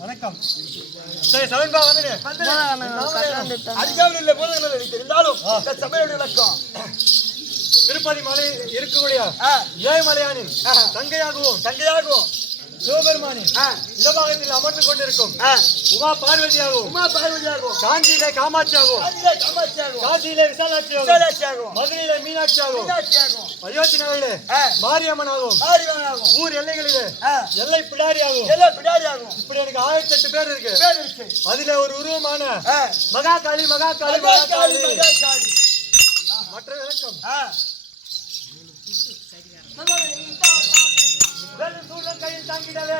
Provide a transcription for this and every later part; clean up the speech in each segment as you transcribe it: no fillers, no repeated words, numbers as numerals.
வணக்கம். சரி சமன்பா வந்தனே. அதிகாவில் இல்லை போதும் தெரிந்தாலும் சபையுடைய இலக்கம் திருப்பதி மலை இருக்கக்கூடிய ஏழுமலையானின் தங்கையாகவும் சிவபெருமானின் இடபாகத்தில் அமர்ந்து கொண்டிருக்கும் உமா பார்வதியாகவும் காஞ்சியிலே காமாட்சியாகவும் காஞ்சியிலே விசாலாட்சியாகவும் மதுரையிலே மீனாட்சியாகவும் அயோத்தி நகரிலே மாரியம்மனாகவும் ஊர் எல்லைகளிலே எல்லை பிடாரியாகவும் இப்படி எனக்கு 1008 பேர் இருக்கு. அதுல ஒரு உருவமான மகாகாளி மற்ற விளக்கம் கையில் தாங்கிடவே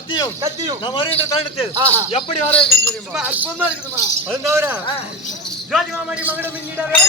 கத்தியும் நம்ம வருகின்ற தருணத்தில் எப்படி வர இருக்கு தெரியுமா? அற்புதமா இருக்குதுமா. அது தவிர ஜோதி மாமணி மகடம் இன்னிடவே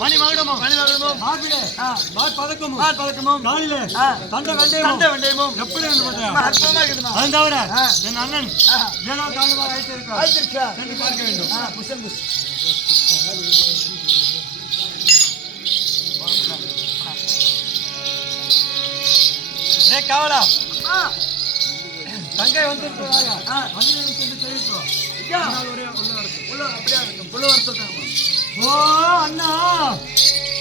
மணி மகுடமும் பதக்கமும் காலிலே தண்டை வெண்டையமும் எப்படி அது தவிர என் அண்ணன் ஏதோ காலமாக அழைத்திருக்கிறார் என்று பார்க்க வேண்டும். காவலா தங்கை வந்து தெரிவிக்கிறோம். ஓ அண்ணா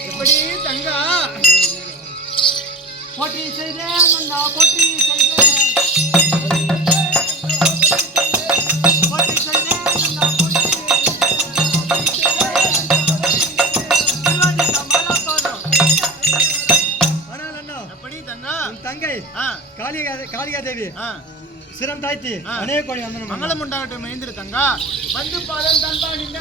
எப்படி தங்கா போற்றி செய்தேன் அண்ணா போற்றி செய்தேன் கமலா காளிகா தேவி சிரம் தாய்த்தி அநேக கோடி வந்தனம் மங்களம் உண்டாகட்டும் மகேந்திர தங்கா வந்து பாதம் தன்பா நின்ன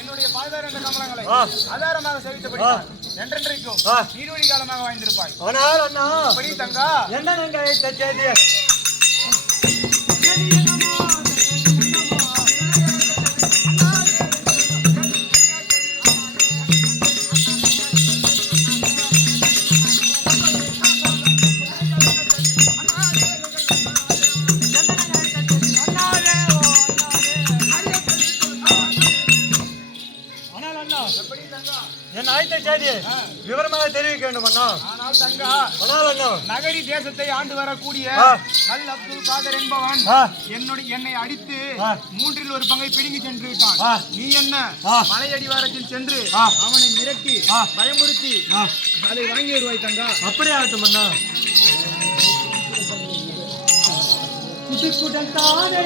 என்னுடைய பாதார கமலங்களை ஆதாரமாக சேவித்தபடி என்றென்றைக்கும் நீர்வழி காலமாக வாழ்ந்திருப்பாய். ஆனால் அண்ணா அப்படி தங்கா என்ன செய்தி என் ஆயத்த செய்தி விவரமாக தெரிவிக்க வேண்டும் அண்ணா. ஆனால் தங்கா அண்ணா நகரி தேசத்தை ஆண்டு வரக்கூடிய நல் அப்துல் காதர் என்பவன் என்னை அடித்து மூன்றில் ஒரு பங்கை பிடுங்கி சென்று விட்டான். நீ என்ன மலையடிவாரத்தில் சென்று அவனை மிரட்டி பயமுறுத்தி அதை வாங்கி வருவாய் தங்கா. அப்படியே ஆகட்டும் அண்ணா. புதுக்குடன் தானே